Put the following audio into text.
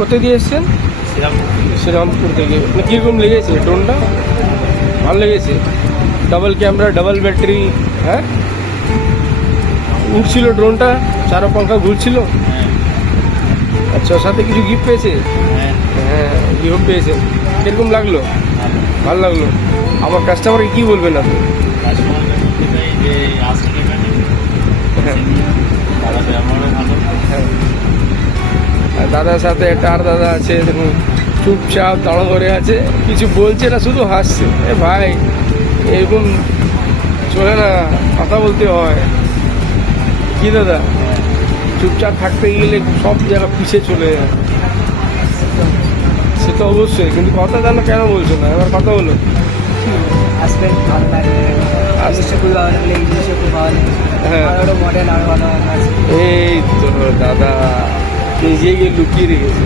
কোথা দিয়ে এসছেন? শ্রীরামপুর থেকে। কীরকম লেগেছে ড্রোনটা? ভালো লেগেছে? ডাবল ক্যামেরা, ডাবল ব্যাটারি, হ্যাঁ? উঠছিল ড্রোনটা, চারো পাঙ্খা ঘুরছিল। আচ্ছা, সাথে কিছু গিফট পেয়েছে? হ্যাঁ, গিফট পেয়েছে। কীরকম লাগলো? ভালো লাগলো। আমার কাস্টমারকে কী বলবেন আপনি? হ্যাঁ, হ্যাঁ। আর দাদার সাথে একটা আর দাদা আছে, দেখুন চুপচাপ দাঁড়ো করে আছে, কিছু বলছে না, শুধু হাসছে। এ ভাই, এরকম চলে না, কথা বলতে হয়। কি দাদা, চুপচাপ থাকতে গেলে সব জায়গা পিছিয়ে চলে যায়। সে তো অবশ্যই, কিন্তু কথা জানো কেন বলছো না? এবার কথা বলো। আসবেন, ভালো লাগবে। জিনিসটা খুবই ভালো লাগলে, এই জিনিসটা খুব ভালো লাগবে। হ্যাঁ। আরও মডেল আরও ভালো ভালো আছে। এই তো দাদা নিজে গিয়ে লুকিয়ে রেখেছে।